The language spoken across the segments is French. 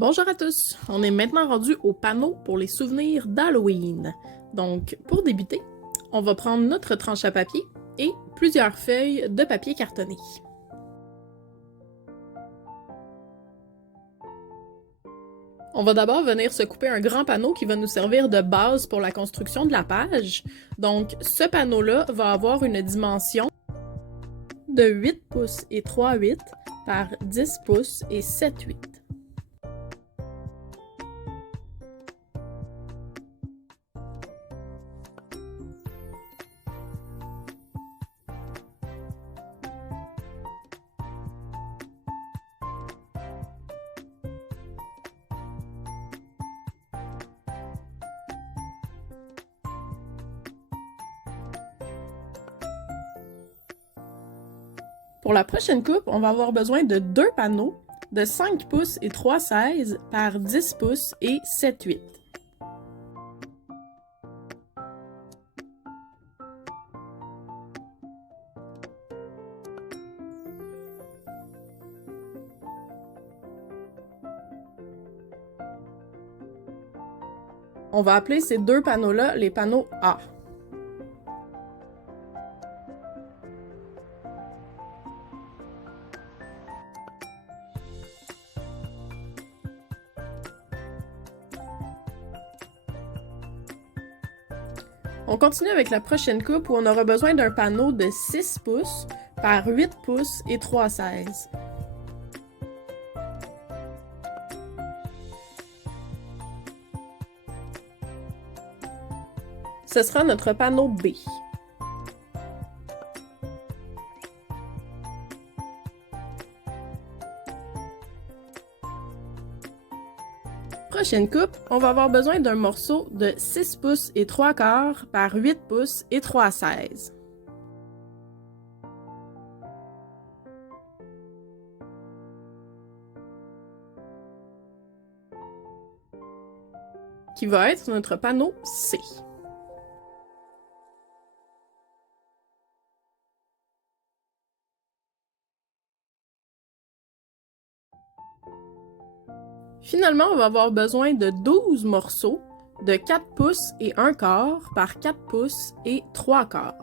Bonjour à tous, on est maintenant rendu au panneau pour les souvenirs d'Halloween. Donc, pour débuter, on va prendre notre tranche à papier et plusieurs feuilles de papier cartonné. On va d'abord venir se couper un grand panneau qui va nous servir de base pour la construction de la page. Donc, ce panneau-là va avoir une dimension de 8 pouces et 3/8 par 10 pouces et 7/8. Pour la prochaine coupe, on va avoir besoin de deux panneaux de 5 pouces et 3/16 par 10 pouces et 7/8. On va appeler ces deux panneaux-là les panneaux A. On continue avec la prochaine coupe où on aura besoin d'un panneau de 6 pouces par 8 pouces et 3/16. Ce sera notre panneau B. Prochaine coupe, on va avoir besoin d'un morceau de 6 pouces et 3/4 par 8 pouces et 3/16. Qui va être notre panneau C. Finalement, on va avoir besoin de 12 morceaux de 4 pouces et 1/4 par 4 pouces et 3/4.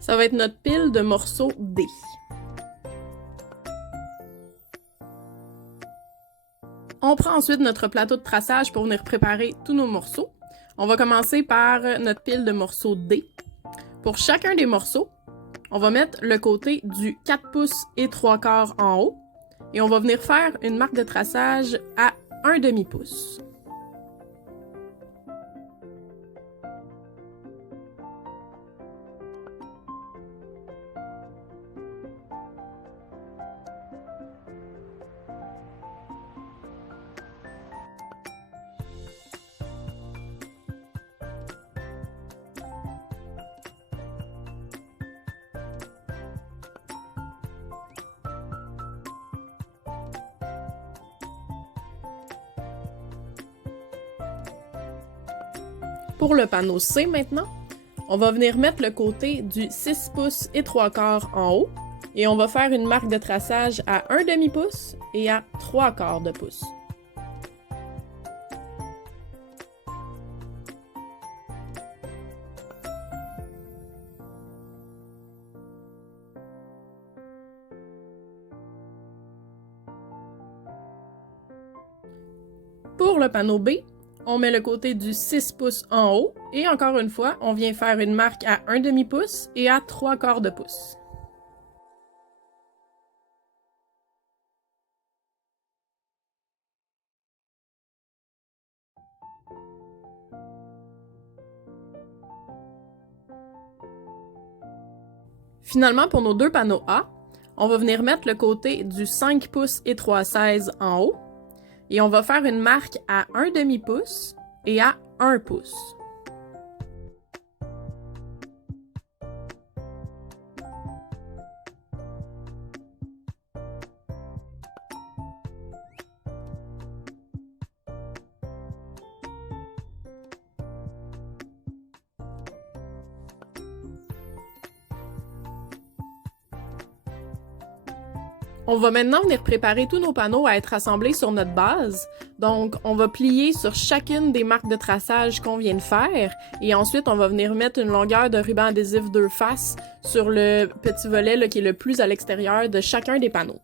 Ça va être notre pile de morceaux D. On prend ensuite notre plateau de traçage pour venir préparer tous nos morceaux. On va commencer par notre pile de morceaux D. Pour chacun des morceaux, on va mettre le côté du 4 pouces et 3/4 en haut et on va venir faire une marque de traçage à 1/2 pouce. Pour le panneau C maintenant, on va venir mettre le côté du 6 pouces et 3/4 en haut et on va faire une marque de traçage à 1/2 pouce et à 3/4 de pouce. Pour le panneau B, on met le côté du 6 pouces en haut et encore une fois, on vient faire une marque à 1/2 pouce et à 3/4 de pouce. Finalement, pour nos deux panneaux A, on va venir mettre le côté du 5 pouces et 3/16 en haut et on va faire une marque à 1 demi-pouce et à 1 pouce. On va maintenant venir préparer tous nos panneaux à être assemblés sur notre base. Donc, on va plier sur chacune des marques de traçage qu'on vient de faire et ensuite, on va venir mettre une longueur de ruban adhésif 2 faces sur le petit volet là, qui est le plus à l'extérieur de chacun des panneaux.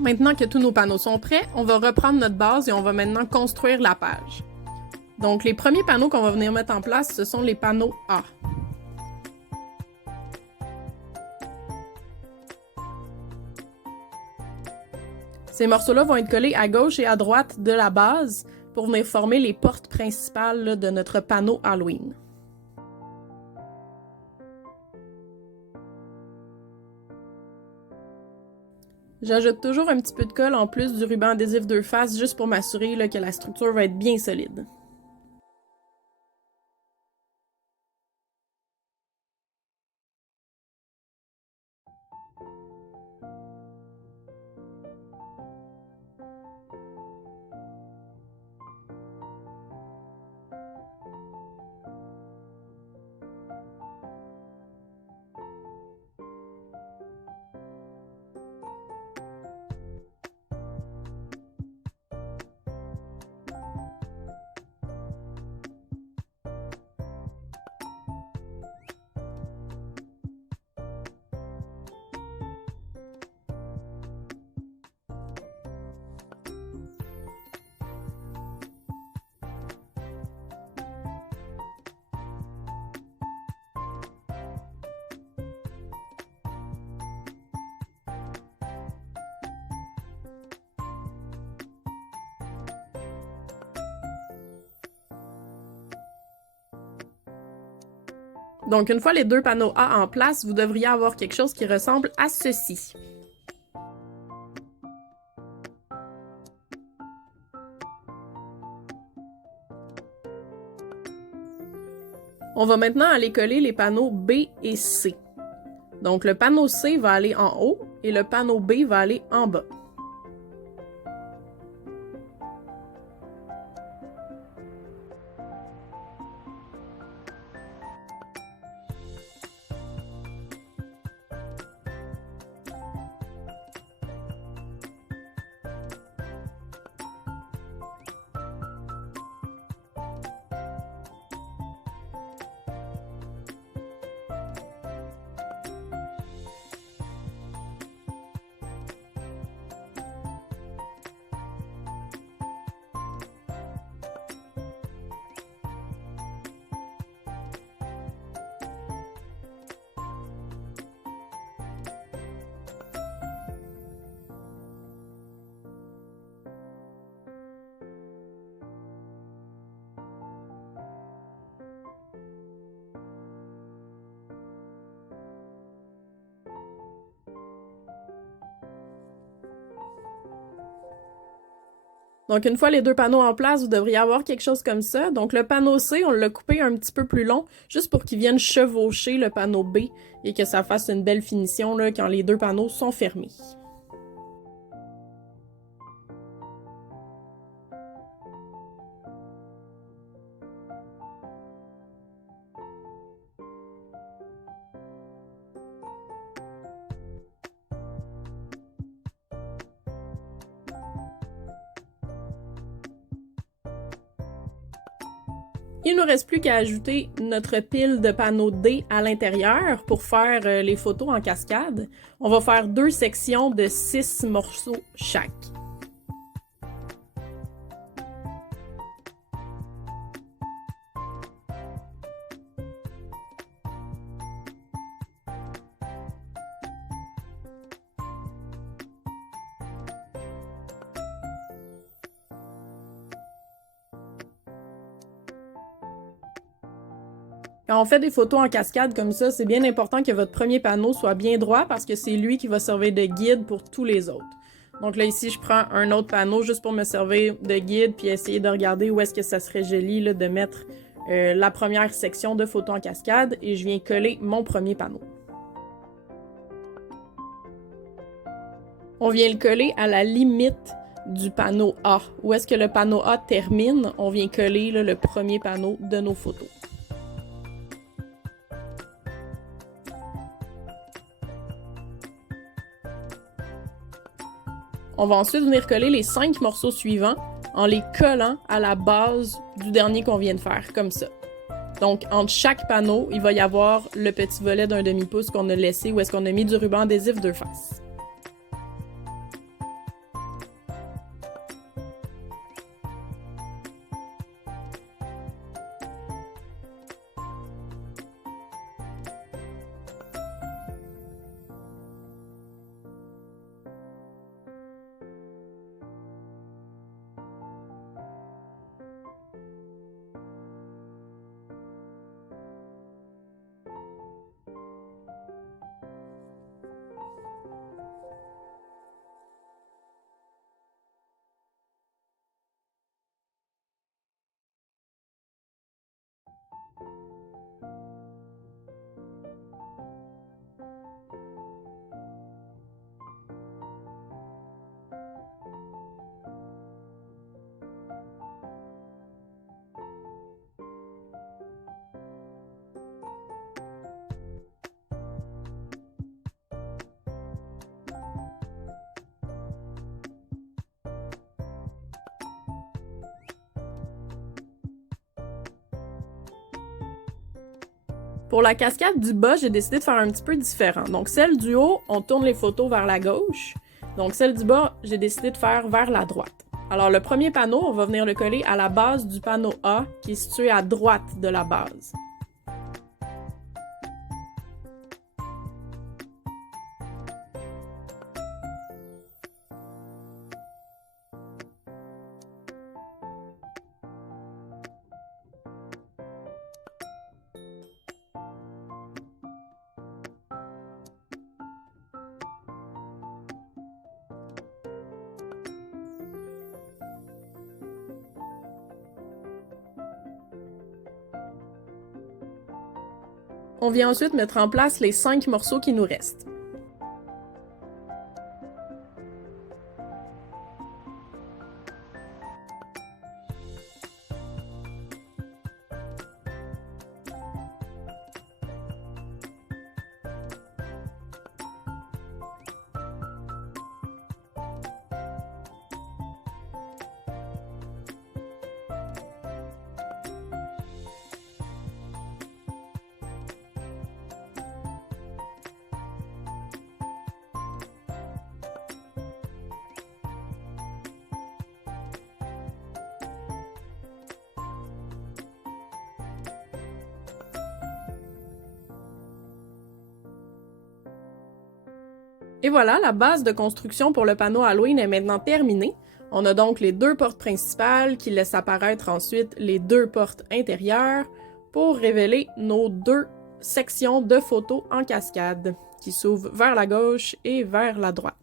Maintenant que tous nos panneaux sont prêts, on va reprendre notre base et on va maintenant construire la page. Donc, les premiers panneaux qu'on va venir mettre en place, ce sont les panneaux A. Ces morceaux-là vont être collés à gauche et à droite de la base pour venir former les portes principales là, de notre panneau Halloween. J'ajoute toujours un petit peu de colle en plus du ruban adhésif 2 faces juste pour m'assurer que la structure va être bien solide. Donc, une fois les deux panneaux A en place, vous devriez avoir quelque chose qui ressemble à ceci. On va maintenant aller coller les panneaux B et C. Donc, le panneau C va aller en haut et le panneau B va aller en bas. Donc, une fois les deux panneaux en place, vous devriez avoir quelque chose comme ça. Donc, le panneau C, on l'a coupé un petit peu plus long, juste pour qu'il vienne chevaucher le panneau B et que ça fasse une belle finition là, quand les deux panneaux sont fermés. Il ne nous reste plus qu'à ajouter notre pile de panneaux D à l'intérieur pour faire les photos en cascade. On va faire 2 sections de 6 morceaux chaque. Quand on fait des photos en cascade comme ça, c'est bien important que votre premier panneau soit bien droit parce que c'est lui qui va servir de guide pour tous les autres. Donc là, ici, je prends un autre panneau juste pour me servir de guide puis essayer de regarder où est-ce que ça serait joli là, de mettre la première section de photos en cascade et je viens coller mon premier panneau. On vient le coller à la limite du panneau A. Où est-ce que le panneau A termine, on vient coller là, le premier panneau de nos photos. On va ensuite venir coller les 5 morceaux suivants en les collant à la base du dernier qu'on vient de faire, comme ça. Donc, entre chaque panneau, il va y avoir le petit volet d'un demi-pouce qu'on a laissé où est-ce qu'on a mis du ruban adhésif 2 faces. Pour la cascade du bas, j'ai décidé de faire un petit peu différent. Donc, celle du haut, on tourne les photos vers la gauche. Donc, celle du bas, j'ai décidé de faire vers la droite. Alors, le premier panneau, on va venir le coller à la base du panneau A, qui est situé à droite de la base. On vient ensuite mettre en place les 5 morceaux qui nous restent. Et voilà, la base de construction pour le panneau Halloween est maintenant terminée. On a donc les 2 portes principales qui laissent apparaître ensuite les 2 portes intérieures pour révéler nos 2 sections de photos en cascade qui s'ouvrent vers la gauche et vers la droite.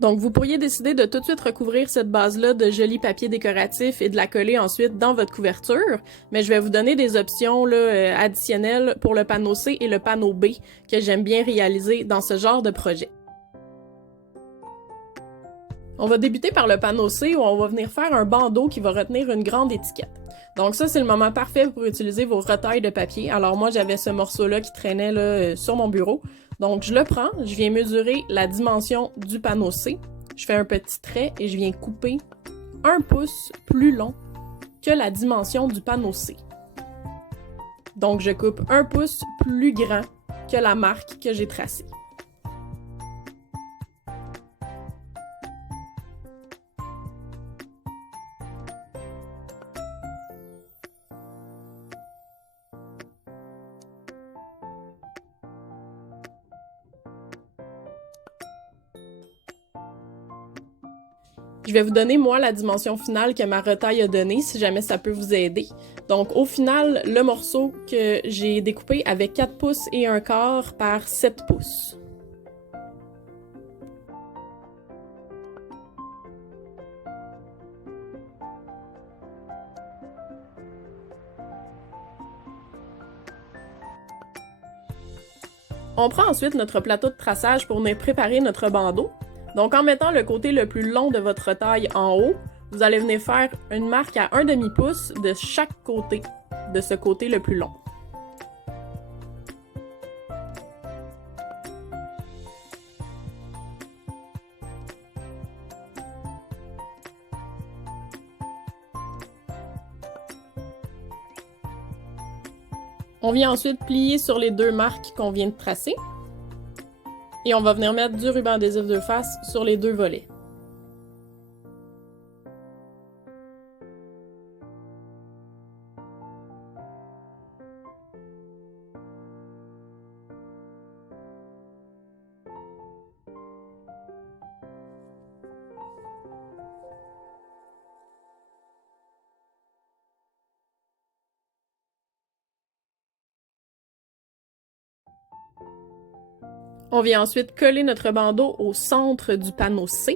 Donc, vous pourriez décider de tout de suite recouvrir cette base-là de joli papier décoratif et de la coller ensuite dans votre couverture, mais je vais vous donner des options là, additionnelles pour le panneau C et le panneau B que j'aime bien réaliser dans ce genre de projet. On va débuter par le panneau C où on va venir faire un bandeau qui va retenir une grande étiquette. Donc ça, c'est le moment parfait pour utiliser vos retailles de papier. Alors moi, j'avais ce morceau-là qui traînait là, sur mon bureau. Donc je le prends, je viens mesurer la dimension du panneau C. Je fais un petit trait et je viens couper 1 pouce plus long que la dimension du panneau C. Donc je coupe 1 pouce plus grand que la marque que j'ai tracée. Je vais vous donner, moi, la dimension finale que ma retaille a donnée, si jamais ça peut vous aider. Donc, au final, le morceau que j'ai découpé avait 4 pouces et un quart par 7 pouces. On prend ensuite notre plateau de traçage pour venir préparer notre bandeau. Donc, en mettant le côté le plus long de votre taille en haut, vous allez venir faire une marque à 1 demi-pouce de chaque côté, de ce côté le plus long. On vient ensuite plier sur les 2 marques qu'on vient de tracer. Et on va venir mettre du ruban adhésif de face sur les 2 volets. On vient ensuite coller notre bandeau au centre du panneau C.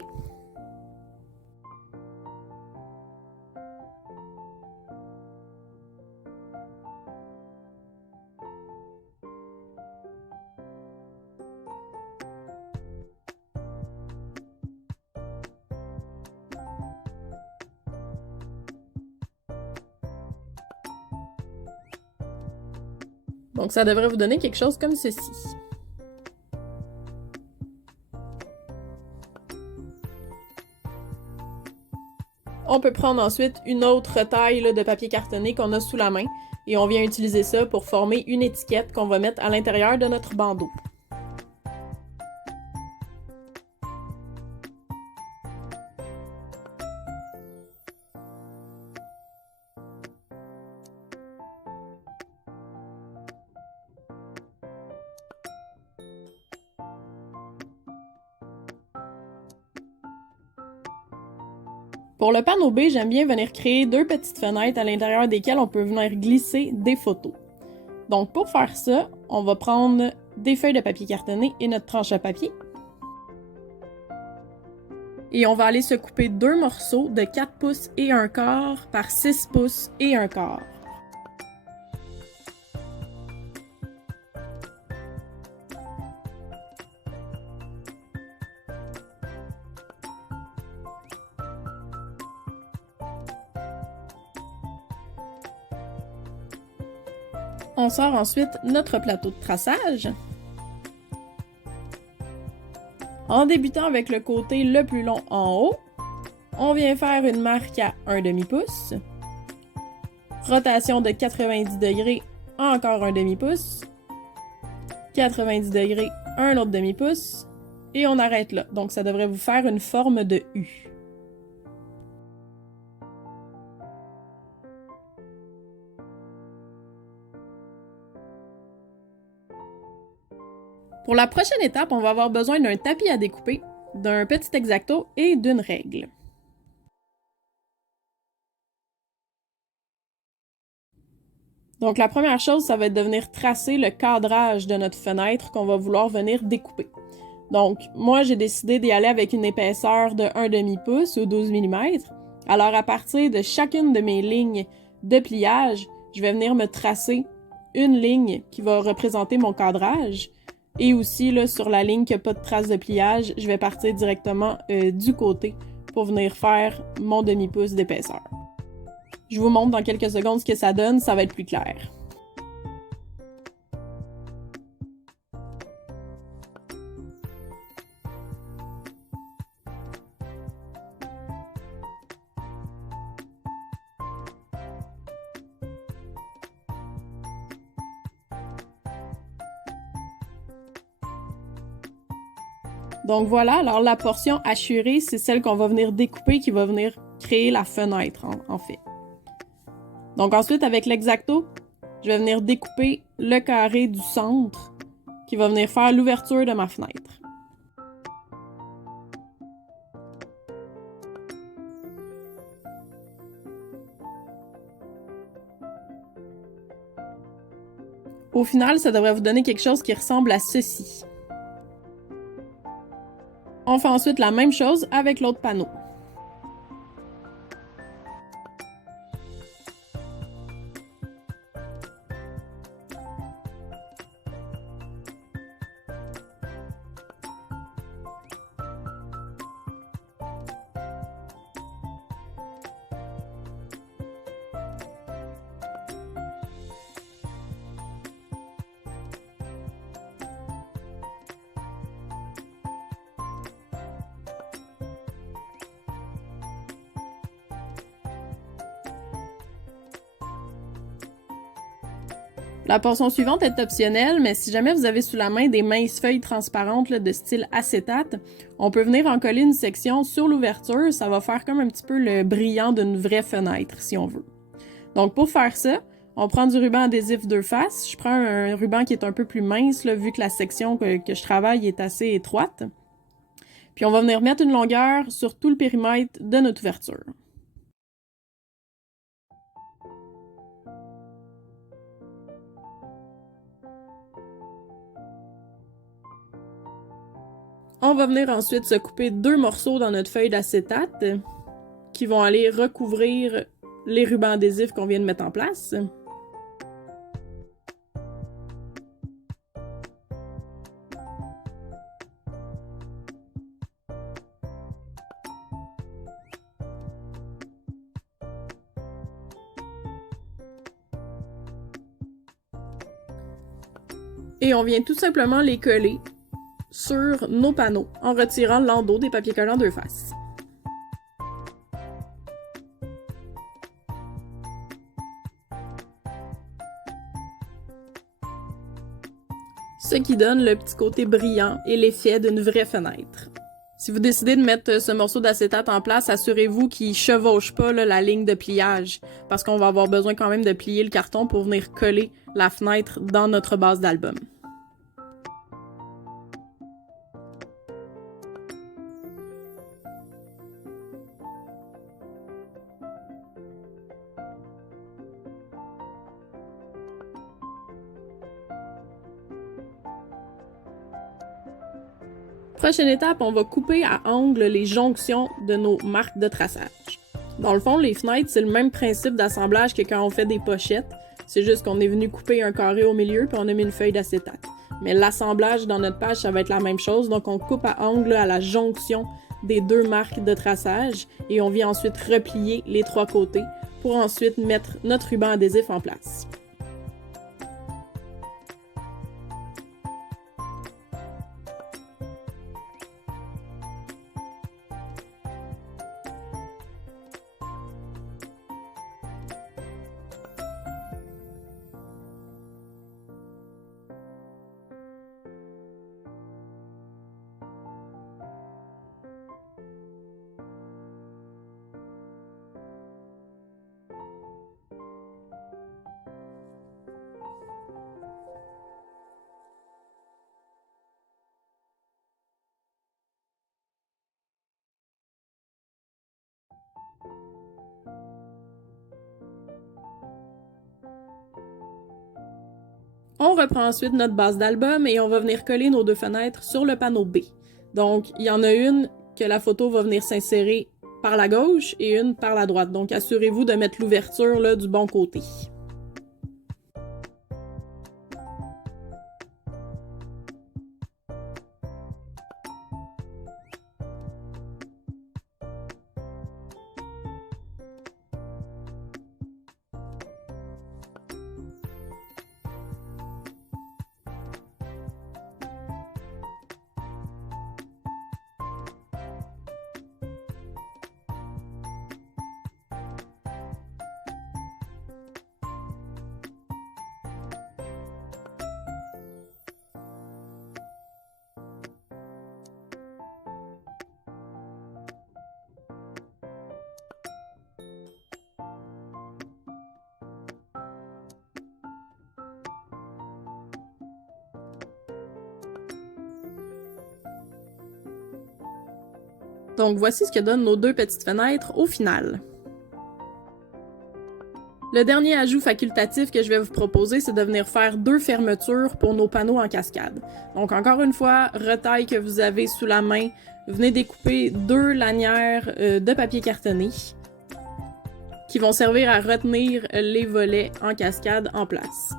Donc ça devrait vous donner quelque chose comme ceci. On peut prendre ensuite une autre taille là, de papier cartonné qu'on a sous la main et on vient utiliser ça pour former une étiquette qu'on va mettre à l'intérieur de notre bandeau. Pour le panneau B, j'aime bien venir créer 2 petites fenêtres à l'intérieur desquelles on peut venir glisser des photos. Donc pour faire ça, on va prendre des feuilles de papier cartonné et notre tranche à papier. Et on va aller se couper 2 morceaux de 4 pouces et 1/4 par 6 pouces et 1/4. On sort ensuite notre plateau de traçage. En débutant avec le côté le plus long en haut, on vient faire une marque à 1/2 pouce. Rotation de 90 degrés, encore 1/2 pouce. 90 degrés, un autre demi-pouce. Et on arrête là. Donc ça devrait vous faire une forme de U. Pour la prochaine étape, on va avoir besoin d'un tapis à découper, d'un petit X-Acto et d'une règle. Donc la première chose, ça va être de venir tracer le cadrage de notre fenêtre qu'on va vouloir venir découper. Donc moi, j'ai décidé d'y aller avec une épaisseur de 1/2 pouce ou 12 mm. Alors à partir de chacune de mes lignes de pliage, je vais venir me tracer une ligne qui va représenter mon cadrage. Et aussi, là, sur la ligne qui n'a pas de trace de pliage, je vais partir directement du côté pour venir faire mon demi-pouce d'épaisseur. Je vous montre dans quelques secondes ce que ça donne, ça va être plus clair. Donc voilà, alors la portion hachurée, c'est celle qu'on va venir découper qui va venir créer la fenêtre en fait. Donc ensuite, avec l'X-Acto, je vais venir découper le carré du centre qui va venir faire l'ouverture de ma fenêtre. Au final, ça devrait vous donner quelque chose qui ressemble à ceci. On fait ensuite la même chose avec l'autre panneau. La portion suivante est optionnelle, mais si jamais vous avez sous la main des minces feuilles transparentes là, de style acétate, on peut venir en coller une section sur l'ouverture. Ça va faire comme un petit peu le brillant d'une vraie fenêtre, si on veut. Donc pour faire ça, on prend du ruban adhésif 2 faces. Je prends un ruban qui est un peu plus mince, là, vu que la section que je travaille est assez étroite. Puis on va venir mettre une longueur sur tout le périmètre de notre ouverture. On va venir ensuite se couper 2 morceaux dans notre feuille d'acétate qui vont aller recouvrir les rubans adhésifs qu'on vient de mettre en place. Et on vient tout simplement les coller sur nos panneaux en retirant l'endos des papiers collants 2 faces. Ce qui donne le petit côté brillant et l'effet d'une vraie fenêtre. Si vous décidez de mettre ce morceau d'acétate en place, assurez-vous qu'il ne chevauche pas là, la ligne de pliage, parce qu'on va avoir besoin quand même de plier le carton pour venir coller la fenêtre dans notre base d'album. Prochaine étape, on va couper à angle les jonctions de nos marques de traçage. Dans le fond, les fenêtres, c'est le même principe d'assemblage que quand on fait des pochettes. C'est juste qu'on est venu couper un carré au milieu puis on a mis une feuille d'acétate. Mais l'assemblage dans notre page, ça va être la même chose. Donc, on coupe à angle à la jonction des deux marques de traçage et on vient ensuite replier les trois côtés pour ensuite mettre notre ruban adhésif en place. On reprend ensuite notre base d'album et on va venir coller nos deux fenêtres sur le panneau B. Donc, il y en a une que la photo va venir s'insérer par la gauche et une par la droite. Donc, assurez-vous de mettre l'ouverture là, du bon côté. Donc voici ce que donnent nos deux petites fenêtres au final. Le dernier ajout facultatif que je vais vous proposer, c'est de venir faire deux fermetures pour nos panneaux en cascade. Donc encore une fois, retaille que vous avez sous la main, venez découper deux lanières de papier cartonné qui vont servir à retenir les volets en cascade en place.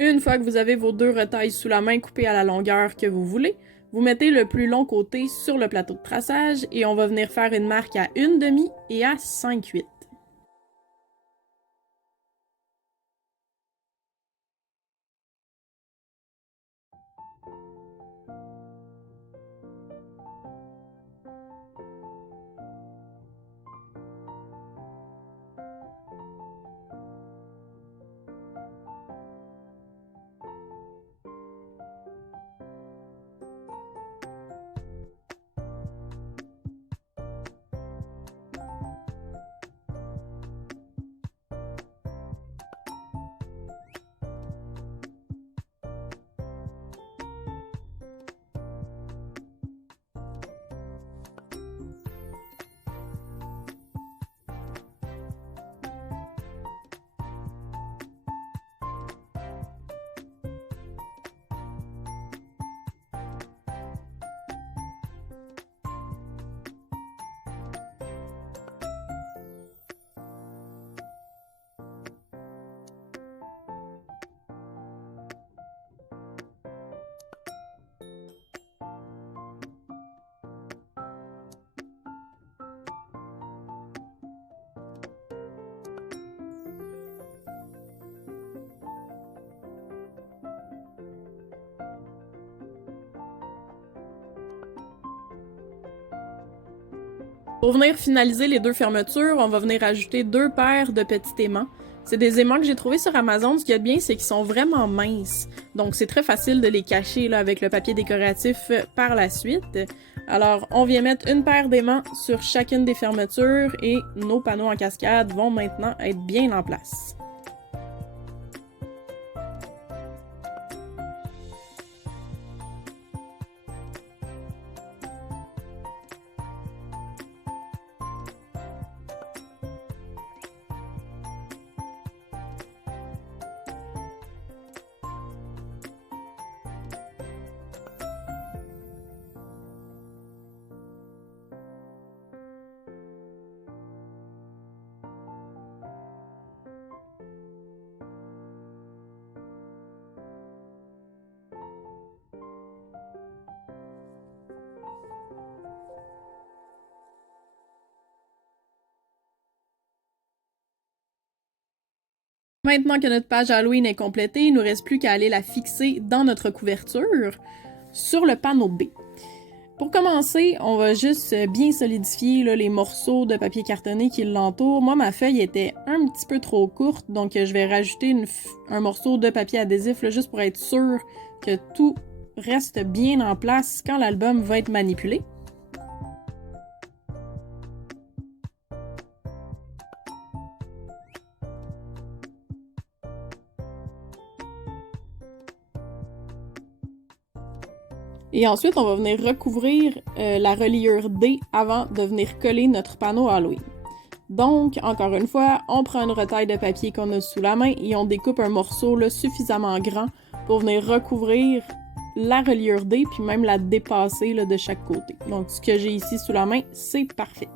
Une fois que vous avez vos deux retailles sous la main coupées à la longueur que vous voulez, vous mettez le plus long côté sur le plateau de traçage et on va venir faire une marque à 1/2 et à 5/8. Pour venir finaliser les deux fermetures, on va venir ajouter deux paires de petits aimants. C'est des aimants que j'ai trouvés sur Amazon. Ce qu'il y a de bien, c'est qu'ils sont vraiment minces. Donc, c'est très facile de les cacher là, avec le papier décoratif par la suite. Alors, on vient mettre une paire d'aimants sur chacune des fermetures et nos panneaux en cascade vont maintenant être bien en place. Maintenant que notre page Halloween est complétée, il ne nous reste plus qu'à aller la fixer dans notre couverture sur le panneau B. Pour commencer, on va juste bien solidifier là, les morceaux de papier cartonné qui l'entourent. Moi, ma feuille était un petit peu trop courte, donc je vais rajouter un morceau de papier adhésif là, juste pour être sûr que tout reste bien en place quand l'album va être manipulé. Et ensuite, on va venir recouvrir la reliure D avant de venir coller notre panneau Halloween. Donc, encore une fois, on prend une retaille de papier qu'on a sous la main et on découpe un morceau là, suffisamment grand pour venir recouvrir la reliure D puis même la dépasser là, de chaque côté. Donc, ce que j'ai ici sous la main, c'est parfait.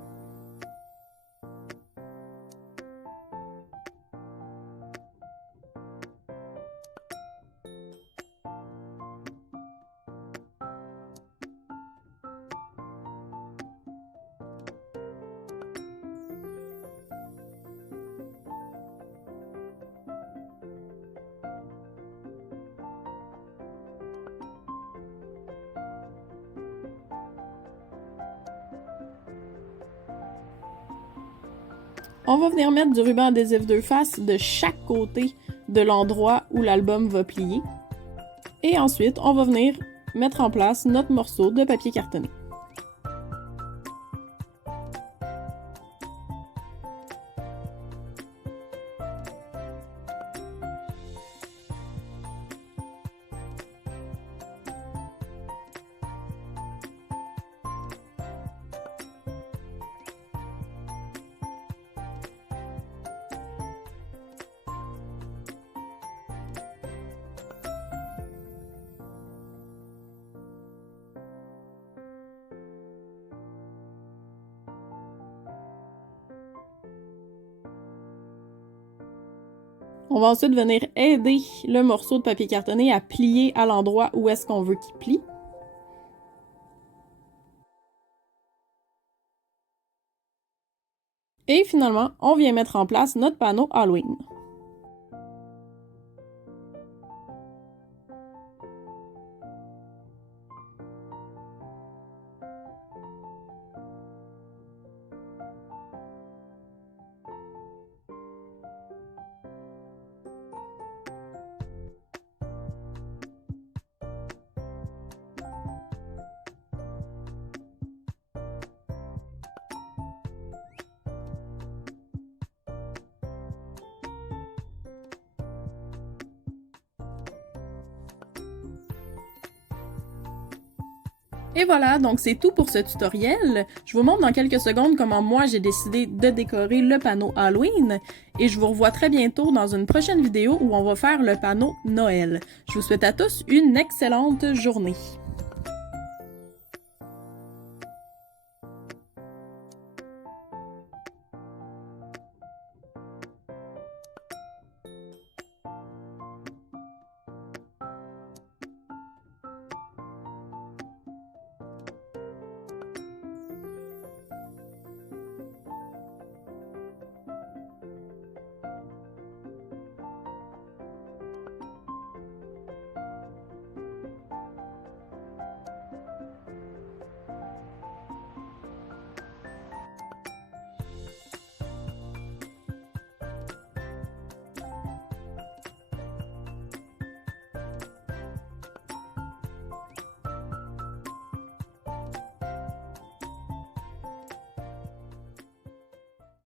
On va venir mettre du ruban adhésif deux faces de chaque côté de l'endroit où l'album va plier. Et ensuite, on va venir mettre en place notre morceau de papier cartonné. On va ensuite venir aider le morceau de papier cartonné à plier à l'endroit où est-ce qu'on veut qu'il plie. Et finalement, on vient mettre en place notre panneau Halloween. Et voilà, donc c'est tout pour ce tutoriel. Je vous montre dans quelques secondes comment moi j'ai décidé de décorer le panneau Halloween et je vous revois très bientôt dans une prochaine vidéo où on va faire le panneau Noël. Je vous souhaite à tous une excellente journée.